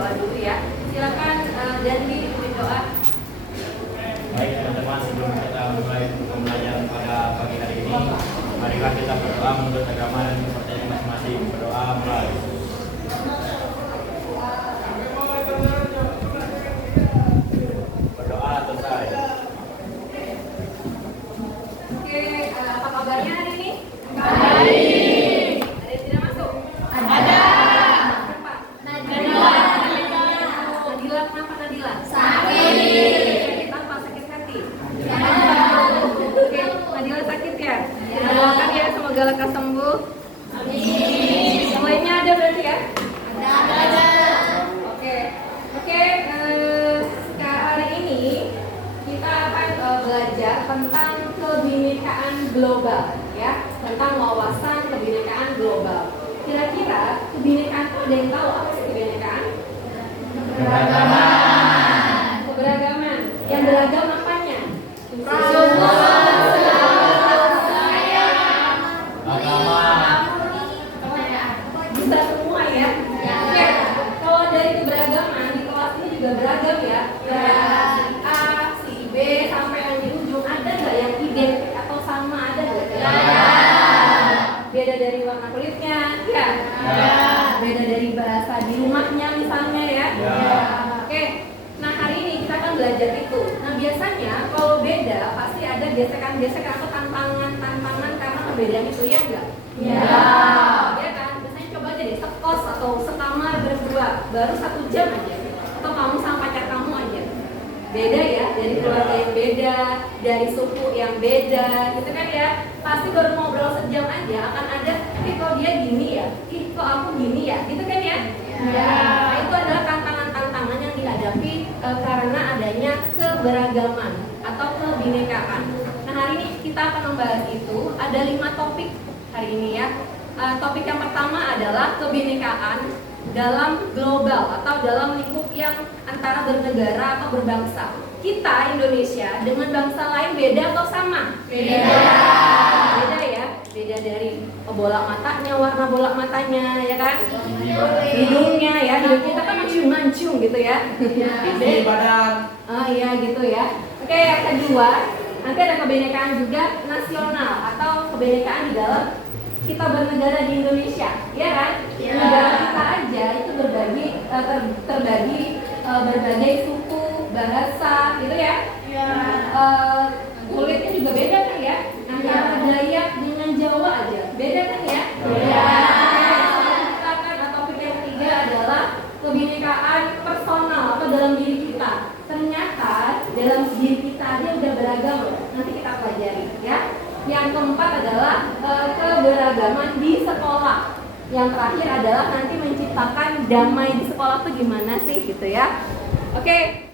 berdoa dulu ya. Silakan dan dipimpin doa. Baik teman-teman, sebelum kita mulai pembelajaran pada pagi hari ini, marilah kita berdoa menurut agama dan kepercayaan masing-masing. Berdoa mulai. Berdoa selesai. Oke, apa kabarnya hari ini? Baik. Ada yang tidak masuk? Ada. Siapa? Nadila. Nadila, kenapa Nadila? Sakit. Apa sakit hati? Ya. Oke, Nadila sakit ya? Kita doakan ya semoga lekas sembuh. Amin. Yang lainnya ada berarti ya? Ada. Oke, hari ini kita akan belajar tentang kebinekaan global ya, tentang wawasan kebinekaan global. Kira-kira kebinekaan itu ada yang tahu apa sih kebinekaan? Keberagaman. Yang beragam apanya? Bisa semua ya. Oke, kalau dari keberagaman di kelas ini juga beragam ya. Si A, si B sampai yang di ujung, ada nggak yang identik atau sama, ada nggak? Beda dari warna kulitnya, ya. Beda dari bahasa di rumahnya misalnya ya. Oke, nah hari ini kita akan belajar itu. Nah biasanya kalau beda pasti ada gesekan-gesekan atau tantangan karena perbedaan itu ya enggak? Ya kan? Biasanya coba aja deh sekos atau sekamar berdua baru 1 jam aja. Atau kamu sama pacar kamu aja. Beda ya, dari keluarga yang beda, dari suku yang beda, gitu kan ya. Pasti baru ngobrol sejam aja akan ada, kok dia gini ya, kok aku gini ya, gitu kan ya. Nah, itu adalah tantangan-tantangan yang dihadapi karena adanya keberagaman atau kebinekaan. Nah hari ini kita akan membahas itu, ada 5 topik hari ini ya. Topik yang pertama adalah kebinekaan dalam global atau dalam lingkup yang antara bernegara atau berbangsa. Kita Indonesia dengan bangsa lain beda atau sama? Beda ya, beda dari bola matanya, warna bola matanya ya kan? Hidungnya ya, hidung kita kan mancung gitu ya. Di badan. Oh iya gitu ya. Oke, yang kedua, nanti ada kebinekaan juga nasional atau kebinekaan di dalam kita bernegara di Indonesia, ya kan? Negara kita aja itu terbagi berbagai suku, bahasa, gitu ya. Kulitnya juga beda kan ya? Antara Dayak dengan Jawa aja, beda kan ya? Kita kan topik yang ketiga adalah kebinekaan personal atau dalam diri kita. Ternyata dalam diri kita aja udah beragam loh. Nanti kita pelajari ya. Yang keempat adalah keberagaman di sekolah. Yang terakhir adalah nanti menciptakan damai di sekolah tuh gimana sih gitu ya. Oke,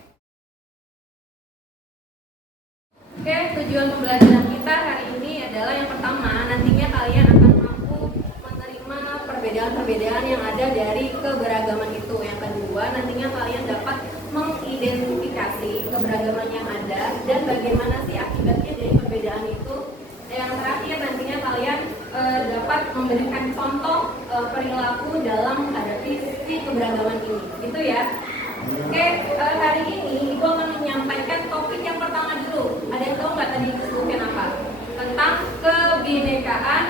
tujuan pembelajaran kita hari ini adalah yang pertama, nantinya kalian akan mampu menerima perbedaan-perbedaan yang ada dari keberagaman itu. Yang kedua, nantinya kalian dapat mengidentifikasi keberagaman yang ada dan bagaimana sih akibatnya dari perbedaan itu. Yang terakhir, nantinya kalian dapat memberikan contoh perilaku dalam menghadapi si keberagaman ini, gitu ya. Oke, hari ini Ibu akan menyampaikan topik yang pertama dulu. Ada yang tahu nggak tadi disebutkan apa? Tentang kebinekaan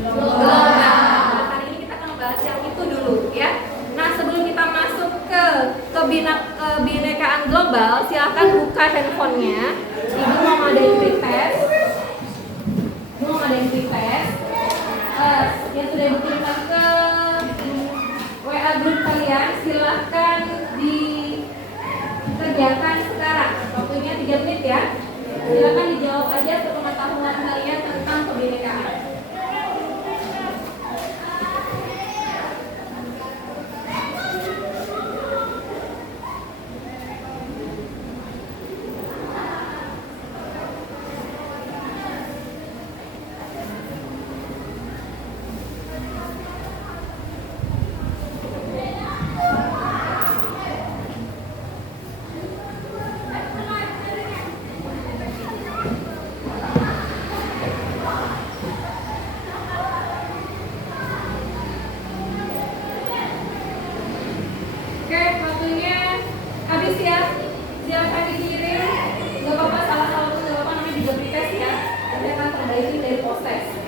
global. Nah, hari ini kita akan membahas yang itu dulu ya. Nah, sebelum kita masuk ke kebinekaan global, silakan buka handphonenya. Ibu mau ngadain pretest. Yang sudah dikirimkan ke WA grup kalian, silahkan dikerjakan sekarang. Waktunya 3 menit ya. Silahkan dijawab aja sepengetahuan kalian tentang kebinekaan.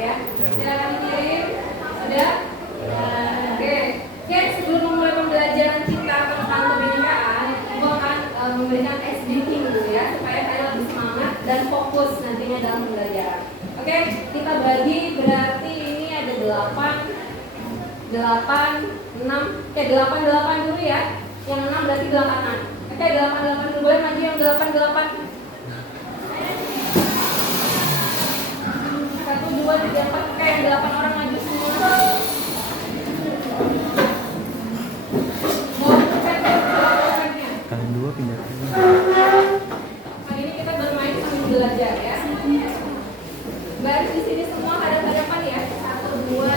ya. Silakan dikirim. Sudah? Oke. Oke, sebelum memulai pembelajaran kita tentang kebinekaan, Ibu akan memberikan ice breaking dulu ya, supaya kalian lebih semangat dan fokus nantinya dalam pembelajaran. Oke, kita bagi berarti ini ada 8 dulu ya. Yang 6 berarti 8-an. Oke, 8 dulu, boleh maju yang 8. 1, 2, 3, 4. Oke, yang 8 orang maju semua. Kalian dua pindah ke sini. Kali ini kita bermain sambil belajar ya. Baris di sini semua hadap-hadapan ya. 1, 2.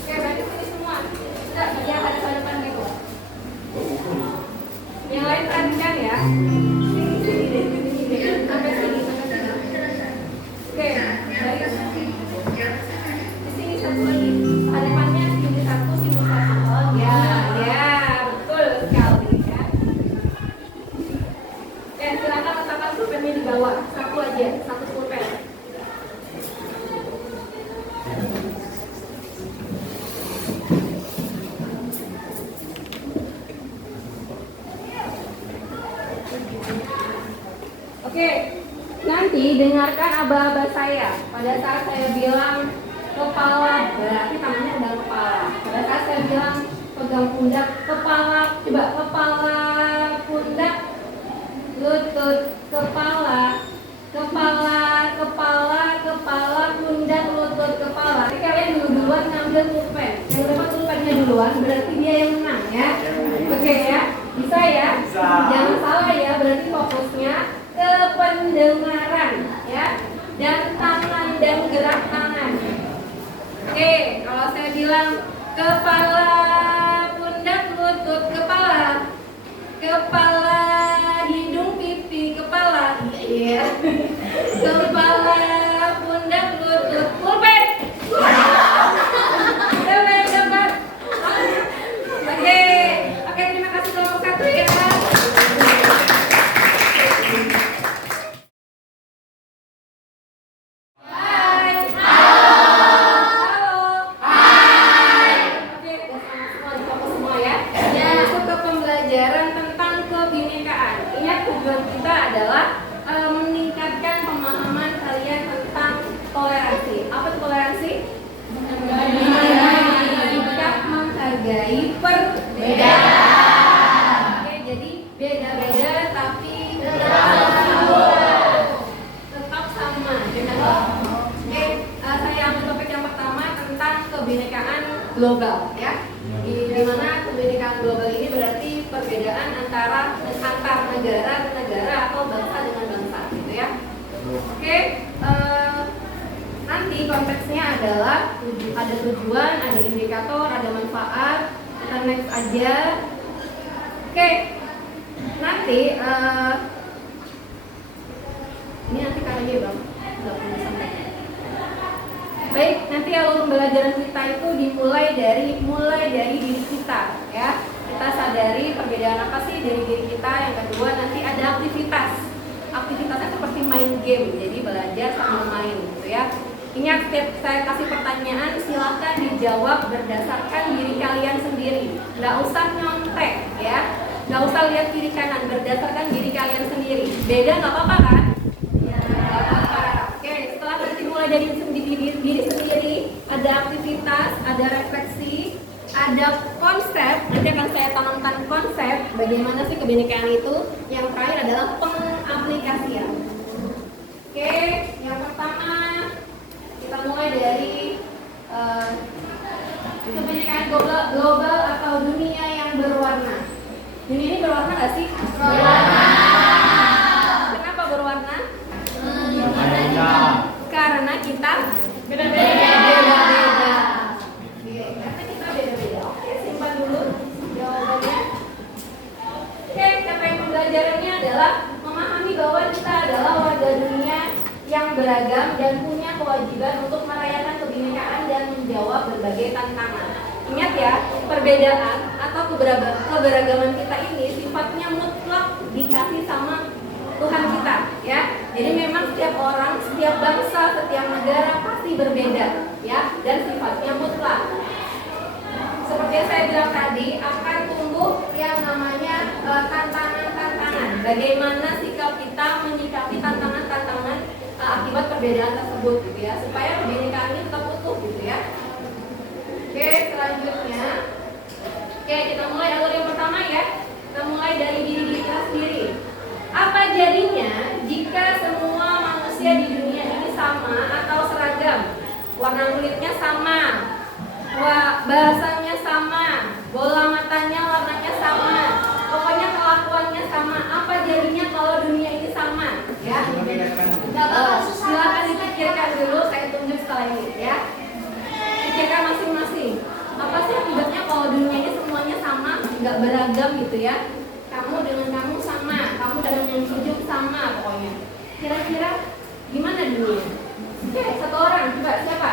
Oke, baris di sini semua. Sudah, yang hadap-hadapan gitu. Yang lain perhatikan ya. Sini deh, sampai sini. Oke, baris. Di sini satu lagi. Hadapannya sini 1, sini 1. Oh ya, betul sekali ya. Silakan letakkan pulpennya di bawah. Satu aja, satu pulpen. Oke, nanti dengarkan aba-aba saya. Pada saat saya bilang kepala, berarti tangannya udah kepala. Pada saat saya bilang pegang pundak, kepala, coba kepala, pundak, lutut, kepala, pundak, lutut, kepala. Jadi kalian duluan ngambil pulpen. Yang dapat pulpennya duluan, berarti dia yang menang ya. Oke ya, bisa ya? Bisa. Jangan salah ya, berarti fokusnya ke pendengaran ya, dan tangan dan gerak tangan. Oke, kalau saya bilang kepala, pundak, lutut, kepala, hidung, pipi, kepala, iya, kepala, pundak, lutut, pulpen. Dapat. Oke, terima kasih kelompok 1 ya. Global ya, di mana kebinekaan global ini berarti perbedaan antar negara ke negara atau bangsa dengan bangsa gitu ya. Oke, nanti konteksnya adalah ada tujuan, ada indikator, ada manfaat. Kita next aja. Oke, nanti ini nanti kalian ya bang, nggak punya sampai. Baik, nanti alur pembelajaran kita itu dimulai dari diri kita ya. Kita sadari perbedaan apa sih dari diri kita. Yang kedua nanti ada aktivitas. Aktivitasnya seperti main game, jadi belajar sambil main gitu ya. Ingat, setiap saya kasih pertanyaan silahkan dijawab berdasarkan diri kalian sendiri. Nggak usah nyontek ya, nggak usah lihat kiri kanan, berdasarkan diri kalian sendiri. Beda nggak apa-apa kan? Oke, setelah nanti mulai dari diri sendiri, ada aktivitas, ada refleksi, ada konsep. Nanti akan saya tanamkan konsep bagaimana sih kebinekaan itu. Yang terakhir adalah pengaplikasian. Oke, yang pertama kita mulai dari kebinekaan global atau dunia yang berwarna. Dunia ini berwarna nggak sih? Berwarna. Kenapa berwarna? Karena kita beda-beda. Karena kita beda-beda. Oke, simpan dulu jawabannya. Oke, capaian pembelajarannya adalah memahami bahwa kita adalah warga dunia yang beragam dan punya kewajiban untuk merayakan kebinekaan dan menjawab berbagai tantangan. Ingat ya, perbedaan atau keberagaman kita ini sifatnya mutlak dikasih sama Tuhan kita, ya. Jadi memang setiap orang, setiap bangsa, setiap negara pasti berbeda, ya, dan sifatnya mutlak. Seperti yang saya bilang tadi, akan tumbuh yang namanya tantangan-tantangan. Bagaimana sikap kita menyikapi tantangan-tantangan akibat perbedaan tersebut, gitu ya, supaya kebinekaan ini tetap utuh, gitu ya. Oke, selanjutnya, kita mulai alur yang pertama ya. Kita mulai dari diri kita sendiri. Apa jadinya jika semua manusia di dunia ini sama atau seragam? Warna kulitnya sama, bahasanya sama, bola matanya warnanya sama, pokoknya kelakuannya sama. Apa jadinya kalau dunia ini sama? Ya, silakan dipikirkan dulu. Saya tunggu setelah ini, ya. Pikirkan masing-masing. Apa sih akibatnya kalau dunia ini semuanya sama, nggak beragam gitu ya? Kamu dengan kamu sama, kamu dengan yang ujung sama, pokoknya. Kira-kira gimana dunia? Oke, satu orang, coba siapa?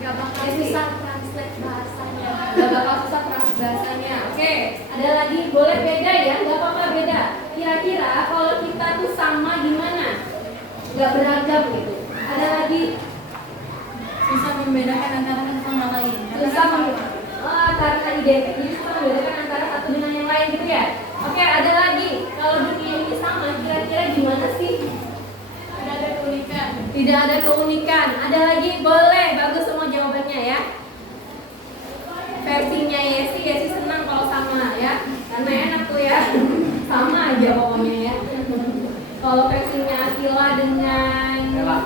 Gak bakal susah translate bahasanya. Gak bakal susah bahasanya. Oke, ada lagi, boleh beda ya, gak apa-apa beda. Kira-kira kalau kita tuh sama gimana? Gak beragam gitu. Ada lagi, Susah membedakan antara satu sama lain. susah membedakan. Karena identik, jadi susah membedakan antara satu dengan yang lain gitu ya. Oke, ada lagi, kalau dunia ini sama, kira-kira gimana sih? Tidak ada keunikan. Tidak ada keunikan. Ada lagi, boleh, bagus semua jawabannya ya. Versinya Yesi senang kalau sama ya, karena enak tuh ya, sama aja pokoknya ya. Kalau versinya Akila dengan Ella,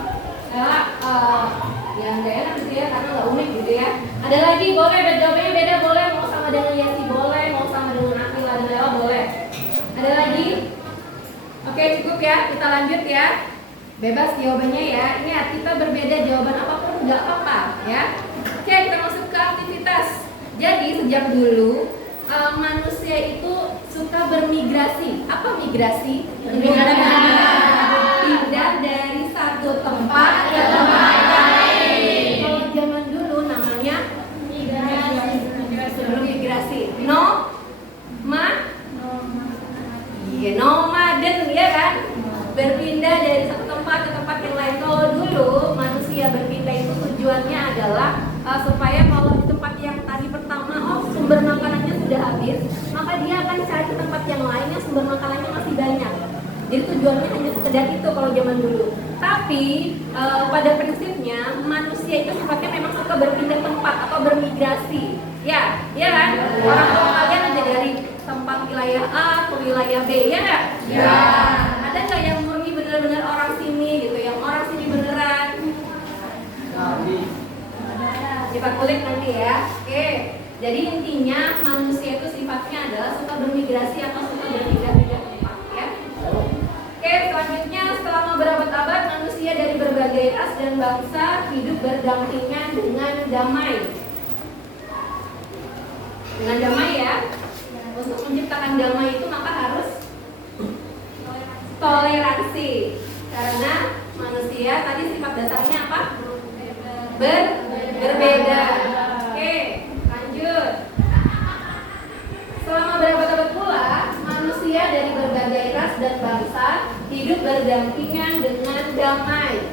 ya nggak enak gitu ya, karena nggak unik gitu ya. Ada lagi, boleh, jawabannya beda, boleh, mau sama dengan Yesi boleh, mau sama dengan Akila dan Ella boleh. Ada lagi? Oke, cukup ya, kita lanjut ya. Bebas jawabannya ya. Ingat, kita berbeda jawaban apapun nggak apa-apa ya. Oke, kita masuk ke aktivitas. Jadi sejak dulu manusia itu suka bermigrasi. Apa migrasi? Pindah dari satu tempat ke tempat lain. Kalau zaman dulu namanya sebelum migrasi. Iya, nomaden ya kan? Berpindah dari satu tempat ke tempat yang lain. Kalau dulu manusia berpindah itu tujuannya adalah supaya kalau di tempat yang tadi pertama sumber makanannya sudah habis, maka dia akan cari ke tempat yang lain yang sumber makanannya masih banyak. Jadi tujuannya hanya sekedar itu kalau zaman dulu. Tapi pada prinsipnya manusia itu sifatnya memang suka berpindah tempat atau bermigrasi. Ya kan? Orang tua kalian aja dari tempat wilayah A ke wilayah B, ya nggak? Ya. Ada nggak yang murni benar-benar orang sini gitu, yang orang sini beneran? Kita kulik nanti ya. Oke. Jadi intinya manusia itu sifatnya adalah suka bermigrasi atau suka berpindah-pindah tempat, ya. Oke, selanjutnya setelah berabad-abad manusia dari berbagai ras dan bangsa hidup berdampingan dengan damai. Dengan damai ya. Untuk menciptakan damai itu maka harus toleransi. Karena manusia tadi sifat dasarnya apa? Berbeda. Oke, lanjut. Selama berabad-abad pula, manusia dari berbagai ras dan bangsa hidup berdampingan dengan damai.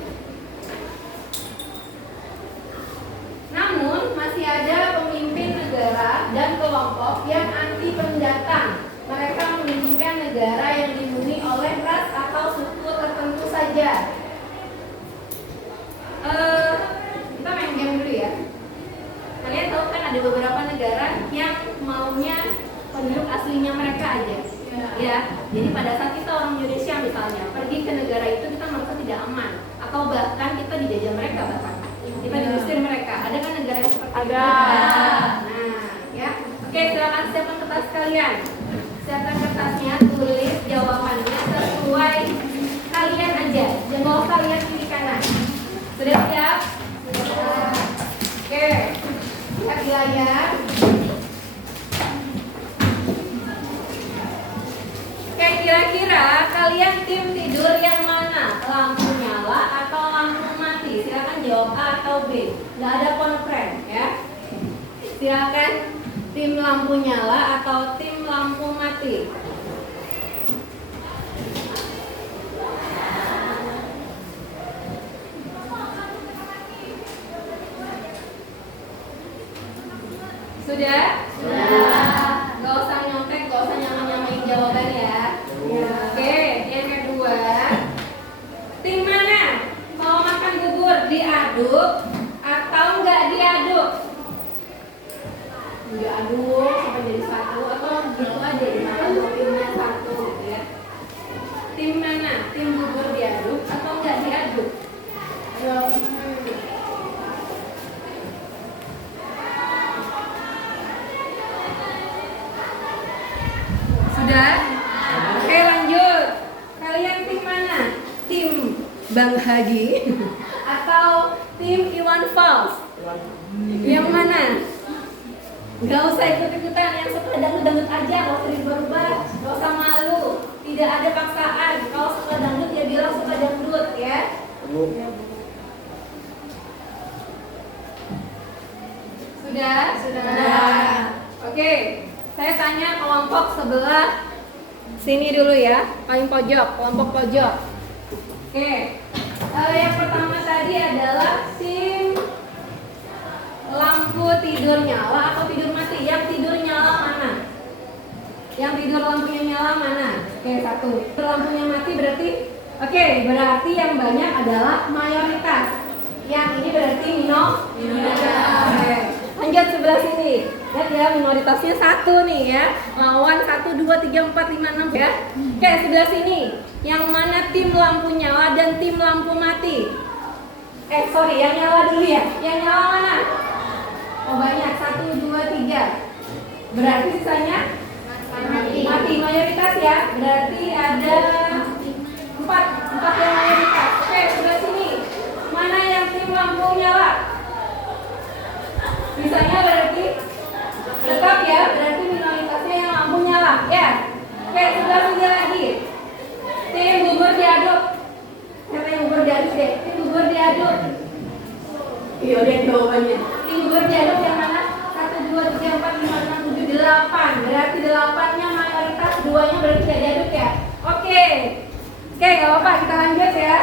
Namun, masih ada pemimpin negara dan kelompok yang anti pendatang. Mereka menginginkan negara yang dihuni oleh ras atau suku tertentu saja. Kita main game dulu ya. Kalian tahu kan ada beberapa negara yang maunya penduduk aslinya mereka aja. Ya. Jadi pada saat kita orang Indonesia misalnya pergi ke negara itu kita merasa tidak aman atau bahkan kita dijajah mereka bahkan. Kita diusir mereka. Ada kan negara yang seperti itu? Nah, ya. Oke, silakan siapkan kertas kalian. Siapkan kertasnya, tulis jawabannya sesuai kalian aja. Jangan mau kalian kiri kanan. Sudah siap? Sudah. Oke. Lihat di layar. Oke, kira-kira kalian tim tidur yang mana? Lampu nyala atau lampu mati? Silakan jawab A atau B. Nggak ada konfren, ya. Silakan tim lampu nyala atau tim lampu mati. Sudah? Gak usah nyontek, gak usah nyamain jawaban ya. Oke, yang kedua, tim mana mau makan bubur diaduk atau nggak diaduk? Diaduk sampai jadi satu atau gitu aja dimakan dua timnya satu gitu ya. Tim mana? Tim bubur diaduk atau nggak diaduk? Sudah? Oke, lanjut. Kalian tim mana? Tim Bang Hadi atau tim Iwan Fals? Yang mana? Gak usah ikut-ikutan, yang suka dangdut-dangdut aja, gak usah dirubah-rubah, gak usah malu, tidak ada paksaan. Kalau suka dangdut ya bilang suka dangdut ya. Sudah? Sudah. Oke, saya tanya kelompok sebelah sini dulu ya, paling pojok, kelompok pojok. Oke, yang pertama tadi adalah tim lampu tidur nyala atau tidur mati. Yang tidur nyala mana? Yang tidur lampunya nyala mana? Oke, satu. Lampunya mati berarti berarti yang banyak adalah mayoritas. Yang ini berarti minoritas. Oke. Lanjut sebelah sini. Lihat ya, minoritasnya satu nih ya. Lawan 1, 2, 3, 4, 5, 6 ya. Oke, sebelah sini. Yang mana tim lampu nyala dan tim lampu mati? Yang nyala dulu ya. Yang nyala mana? Oh banyak, 1, 2, 3. Berarti sisanya mati mayoritas ya. Berarti ada 4 yang mayoritas. Oke, sebelah sini. Mana yang tim lampu nyala? Sisanya berarti tetap ya. Berarti minoritasnya yang lampu nyala ya. Oke, sebelah sini lagi. Tim bubur diaduk. Siapa yang bubur diaduk deh? Tim bubur diaduk. Iya udah jawabannya. Tim bubur diaduk yang mana? 1, 2, 3, 4, 5, 6, 7, 8. Berarti 8-nya mayoritas, 2-nya berarti tidak diaduk ya. Oke, gak apa-apa, kita lanjut ya.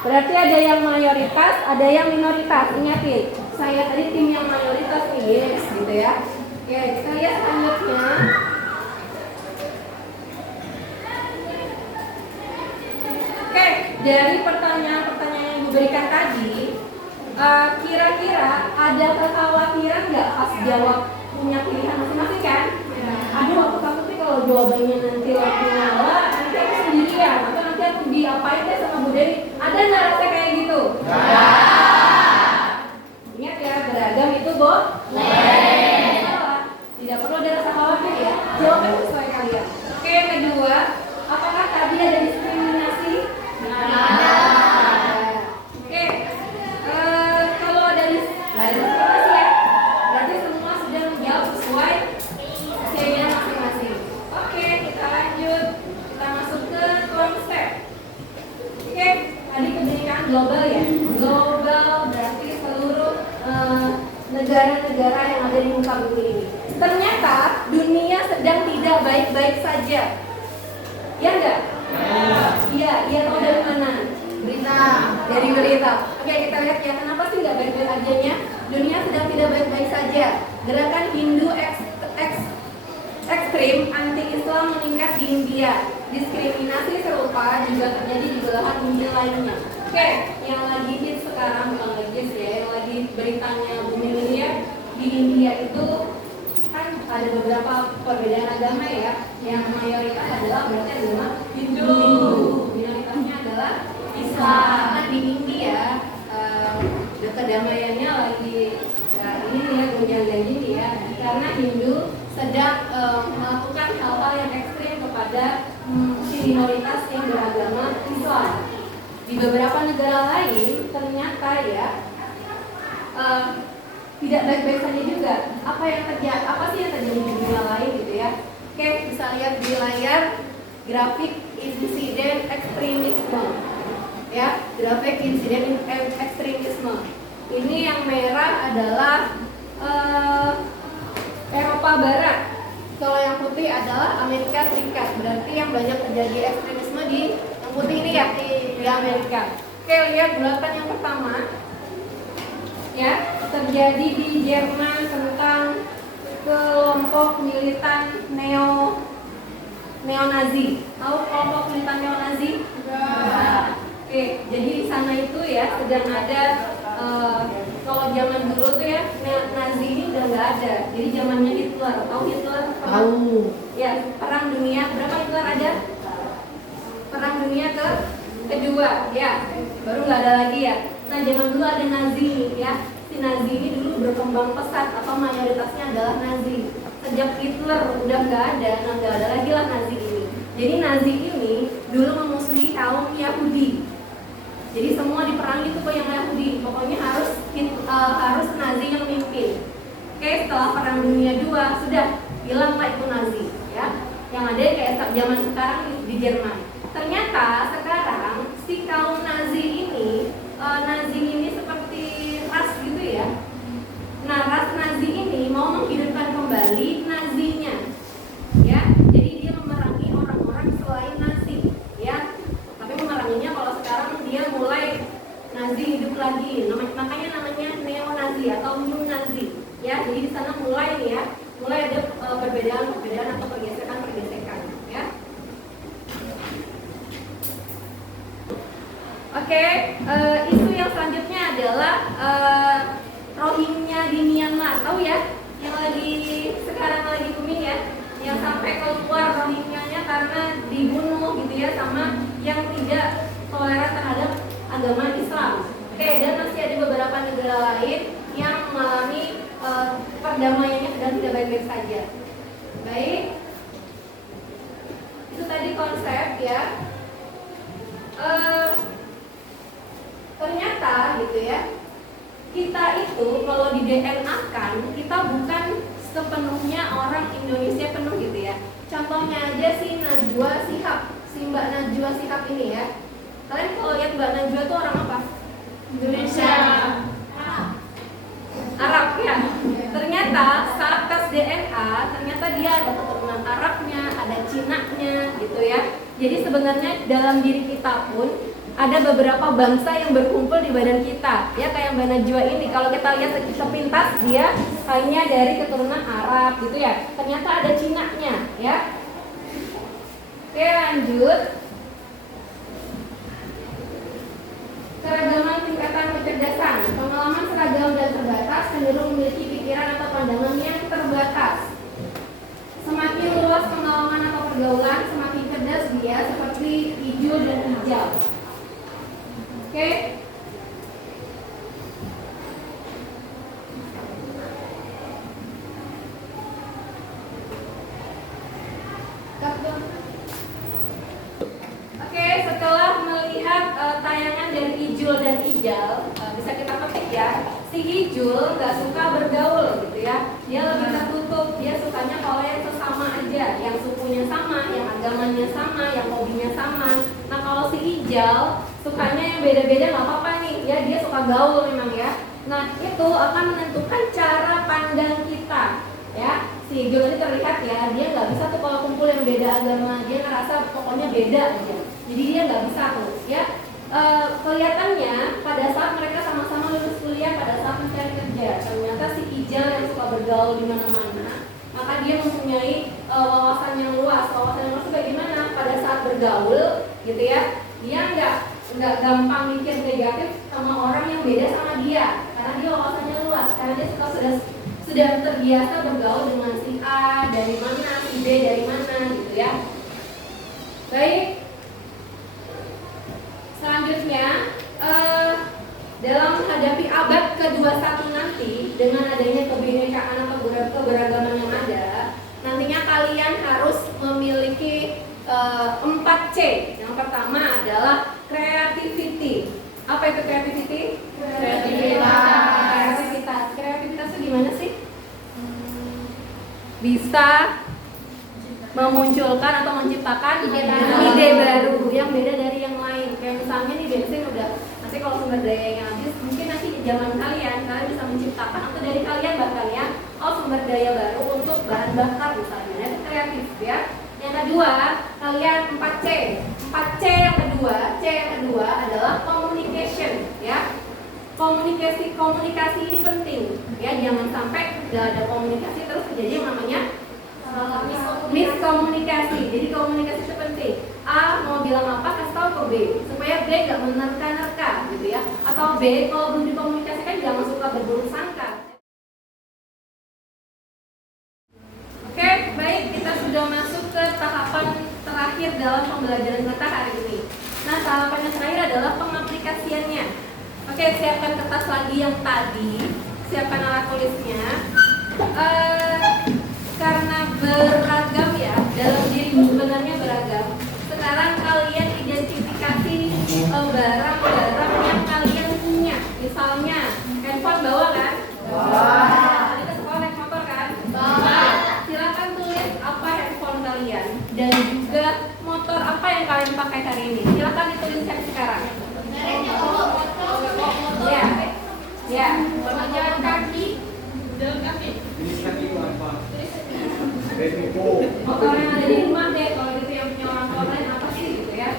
Berarti ada yang mayoritas, ada yang minoritas. Ingatin, saya tadi tim yang mayoritas nih, yes, gitu ya. Oke, kita lihat selanjutnya. Oke, dari pertanyaan-pertanyaan yang diberikan tadi, kira-kira ada kekhawatiran nggak pas jawab punya pilihan masing-masing kan? Aduh, aku takut sih kalau jawabannya nanti lampu nyala, nanti aku sendirian atau nanti aku diapain deh sama Bu Dewi. Ada nggak rasa kayak gitu? Ingat ya, beragam itu boleh. Tidak perlu ada rasa khawatir ya. Jawabnya sesuai kalian. Oke, yang kedua, apakah tadi ada diskriminasi? Oke, kalau ada diskriminasi ya, berarti semua sudah menjawab sesuai usianya masing-masing. Oke, kita lanjut. Kita masuk ke konsep. Oke, tadi pendidikan global ya. Global berarti seluruh negara-negara yang ada di muka bumi ini. Ternyata dunia sedang tidak baik-baik saja. Ya enggak? Iya tahu dari mana? Berita. Dari berita. Oke, kita lihat ya, kenapa sih nggak baik-baik ajanya? Dunia sedang tidak baik-baik saja. Gerakan Hindu ekstrim anti-Islam meningkat di India. Diskriminasi serupa juga terjadi di belahan bumi lainnya. Oke, yang lagi hit sekarang, bukan lagi hit ya, yang lagi beritanya bumi dunia di India itu kan ada beberapa perbedaan agama ya. Yang mayoritas adalah berarti agama Hindu, minoritasnya adalah Islam. Nah, di India kedamaiannya lagi ini ya, gonjang-ganjing ini ya, karena Hindu sedang melakukan hal-hal yang ekstrim kepada si minoritas yang beragama Islam. Di beberapa negara lain ternyata ya tidak baik-baik saja juga. Apa sih yang terjadi di dunia lain gitu ya? Oke, bisa lihat di layar grafik insiden ekstremisme. Ya, grafik insiden ekstremisme. Ini yang merah adalah Eropa Barat. Kalau yang putih adalah Amerika Serikat. Berarti yang banyak terjadi ekstremisme di yang putih ini ya, di Amerika. Oke, lihat bulatan yang pertama. Ya, terjadi di Jerman tentang kelompok militan neo-Nazi. Tahu kelompok militan neo-Nazi? Oke, jadi di sana itu ya sedang ada kalau zaman dulu tuh ya Nazi ini udah nggak ada. Jadi zamannya Hitler. Tahu Hitler? Tahu. Ya, perang dunia berapa Hitler ada? Perang dunia kedua, ya. Baru nggak ada lagi ya. Nah, zaman dulu ada Nazi ya. Si Nazi ini dulu berkembang pesat atau mayoritasnya adalah Nazi. Sejak Hitler udah nggak ada, nah nggak ada lagi lah Nazi ini. Jadi Nazi ini dulu memusuhi kaum Yahudi. Jadi semua diperangi itu ke yang Yahudi. Pokoknya harus Nazi yang mimpin. Oke, setelah Perang Dunia II sudah hilang lah itu Nazi, ya. Yang ada kayak zaman sekarang di Jerman. Ternyata sekarang si kaum Nazi ini seperti ras gitu ya. Nah, ras Nazi ini mau menghidupkan kembali Nazinya, ya. Jadi dia memerangi orang-orang selain Nazi, ya. Tapi memeranginya kalau sekarang dia mulai Nazi hidup lagi. Makanya namanya neo-Nazi atau new Nazi, ya. Jadi di sana mulai nih ya, mulai ada perbedaan atau pergesekan, ya. Oke, isu yang selanjutnya adalah Rohingya di Myanmar. Tahu ya? Yang sekarang lagi booming ya, yang sampai keluar Rohingyanya karena dibunuh gitu ya sama yang tidak toleran terhadap agama Islam. Oke, dan masih ada beberapa negara lain yang mengalami perdamaiannya sedang tidak baik-baik saja. Baik, itu tadi konsep ya. Ternyata gitu ya, kita itu kalau di DNA kan kita bukan sepenuhnya orang Indonesia penuh gitu ya. Contohnya aja si Najwa Shihab, si Mbak Najwa Shihab ini ya. Kalian kalau lihat Mbak Najwa itu orang apa? Indonesia. Arab ya. Ternyata saat tes DNA ternyata dia ada keturunan Arabnya, ada Cinanya gitu ya. Jadi sebenarnya dalam diri kita pun ada beberapa bangsa yang berkumpul di badan kita, ya kayak Mbak Najwa ini. Kalau kita lihat sepintas dia hanya dari keturunan Arab gitu ya. Ternyata ada Cinanya, ya. Oke, lanjut. Keragaman tingkatan kecerdasan. Pengalaman seragam dan terbatas cenderung memiliki pikiran atau pandangan yang terbatas. Semakin luas pengalaman atau pergaulan, semakin cerdas dia, seperti hijau dan hijau. Oke. Oke, setelah melihat tayangan dari Ijul dan Ijal, bisa kita petik ya. Si Ijul nggak suka bergaul gitu ya. Dia lebih tertutup. Dia sukanya kalau yang sesama aja, yang sukunya sama, yang agamanya sama, yang hobinya sama. Nah, kalau si Ijal sukanya yang beda-beda nggak apa-apa nih. Ya, dia suka gaul memang ya. Nah, itu akan menentukan cara pandang kita. Ya, si Ijul tadi terlihat ya, dia nggak bisa tuh kalau kumpul yang beda agama. Dia ngerasa pokoknya beda aja. Jadi dia nggak bisa tuh, ya. Kelihatannya pada saat mereka sama-sama lulus kuliah, pada saat mencari kerja, ternyata si Ijal yang suka bergaul di mana-mana, maka dia mempunyai wawasan yang luas. Wawasan yang luas itu bagaimana? Pada saat bergaul, gitu ya, dia nggak gampang mikir negatif sama orang yang beda sama dia, karena dia wawasannya luas, karena dia sudah terbiasa bergaul dengan si A dari mana, si B dari mana, gitu ya. Baik. Selanjutnya, dalam menghadapi abad ke-21 nanti, dengan adanya kebinekaan atau keberagaman yang ada, nantinya kalian harus memiliki 4C. Yang pertama adalah creativity. Apa itu creativity? Kreativitas. Kreativitas itu gimana sih? Bisa memunculkan atau menciptakan ide baru yang beda dari yang lain. Kayak misalnya nih bensin udah, nanti kalau sumber dayanya habis, mungkin nanti zaman kalian bisa menciptakan atau dari kalian bahkan ya, sumber daya baru untuk bahan bakar misalnya, itu kreatif ya. Yang kedua, kalian 4C. 4C yang kedua adalah communication ya. Komunikasi ini penting ya, jangan sampai tidak ada komunikasi terus terjadi yang namanya miskomunikasi. Jadi komunikasi itu penting. A mau bilang apa, kasih tahu ke B supaya B nggak menerka-nerka gitu ya. Atau B kalau belum dikomunikasikan jangan suka berburuk sangka. Oke, baik, kita sudah masuk ke tahapan terakhir dalam pembelajaran kita hari ini. Nah, tahapan yang terakhir adalah pengaplikasiannya. Oke, siapkan kertas lagi yang tadi, siapkan alat tulisnya. Karena beragam ya, dalam diriku sebenarnya beragam. Sekarang kalian identifikasi barang-barang yang kalian punya. Misalnya, handphone bawa kan? Bawa. Tadi ke sekolah naik motor kan? Bawa. Silakan tulis apa handphone kalian dan juga motor apa yang kalian pakai hari ini. Silakan dituliskan sekarang. Ya, jalan kaki. Motor yang ada di rumah deh, kalau gitu yang punya orang tua lain apa sih gitu ya?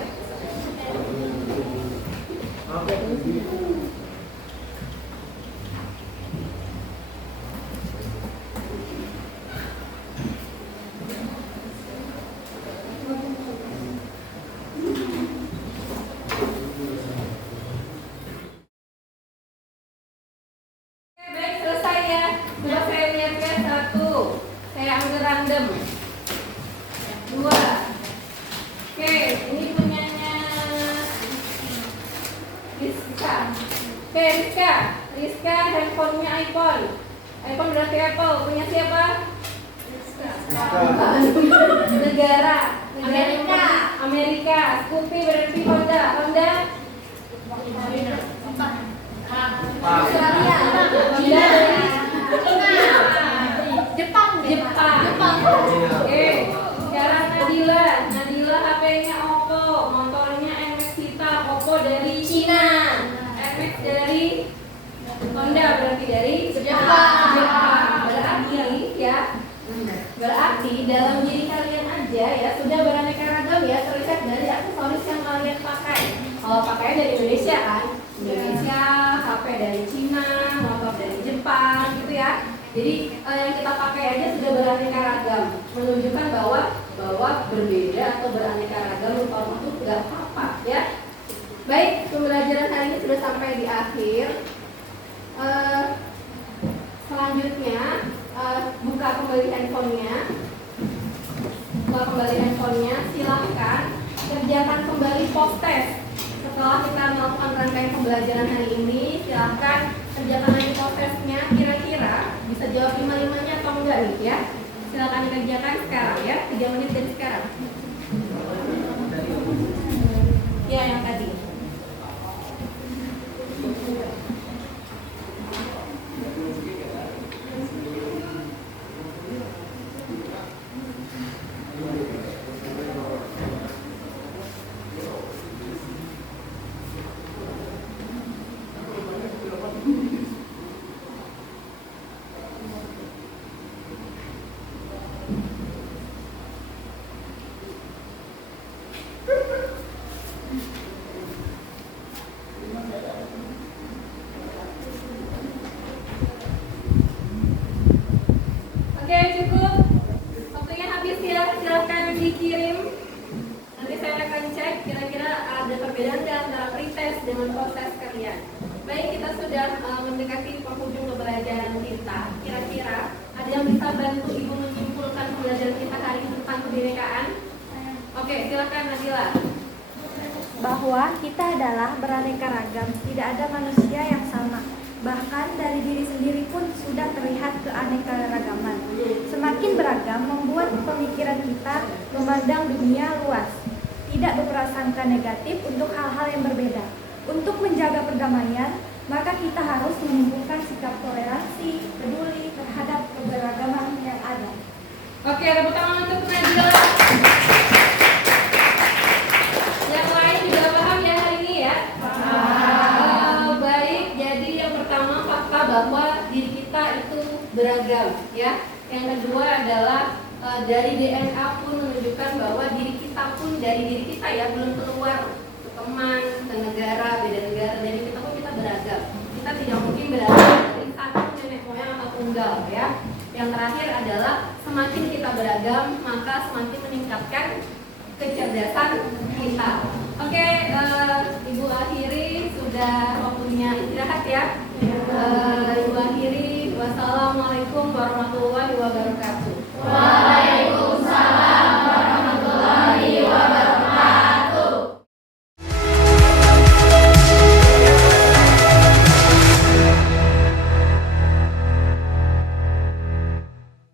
Random. 2. Oke, ini punyanya Rizka. Oke, Rizka handphonenya iPhone. iPhone berarti Apple. Punya siapa? Rizka. Negara Amerika. Scoopy berarti Honda. Australia. Jepang. Oke, sekarang Nadila HP-nya Oppo, motornya NMAX kita, Oppo dari Cina, NMAX dari Honda, berarti dari Jepang. Berarti dalam diri kalian aja ya sudah beraneka ragam ya, terlihat dari aksesoris yang kalian pakai. Kalau pakai dari Indonesia kan, HP dari Cina, motor dari Jepang gitu ya. Jadi yang kita pakai aja sudah beraneka ragam, menunjukkan bahwa berbeda atau beraneka ragam rupa itu nggak apa-apa ya. Baik, pembelajaran hari ini sudah sampai di akhir. Selanjutnya buka kembali handphonenya. Silahkan kerjakan kembali post test. Setelah kita melakukan rangkaian pembelajaran hari ini, silahkan kerjakan lagi post testnya. Kira-kira bisa jawab 5-5-nya atau enggak nih ya? Silahkan dikerjakan sekarang ya, 3 menit dari sekarang. Ya, yang tadi. Oke, cukup. Waktunya habis ya. Silakan dikirim. Nanti saya akan cek kira-kira ada perbedaan antara pretest dengan proses kalian. Baik, kita sudah mendekati penghujung pembelajaran kita. Kira-kira ada yang bisa bantu Ibu menyimpulkan pembelajaran kita hari ini tentang kebinekaan? Oke, silakan Nadila. Bahwa kita adalah beraneka ragam, tidak ada manusia yang sama. Bahkan dari diri sendiri pun sudah terlihat keanekaragaman. Semakin beragam membuat pemikiran kita memandang dunia luas, tidak berprasangka negatif untuk hal-hal yang berbeda. Untuk menjaga perdamaian, maka kita harus menumbuhkan sikap toleransi, peduli terhadap keberagaman yang ada. Oke, tepuk tangan untuk Nadila. Yang lain juga paham ya hari ini ya? Baik, jadi yang pertama bahwa diri kita itu beragam ya. Yang kedua adalah dari DNA pun menunjukkan bahwa diri kita pun dari diri kita ya belum keluar ke teman, ke negara, beda negara, dari kita pun kita beragam. Kita tidak mungkin berasal dari satu nenek moyang atau tunggal ya. Yang terakhir adalah semakin kita beragam maka semakin meningkatkan kecerdasan kita. Oke, Ibu akhiri, sudah waktunya istirahat ya. Ibu akhiri, wassalamualaikum warahmatullahi wabarakatuh.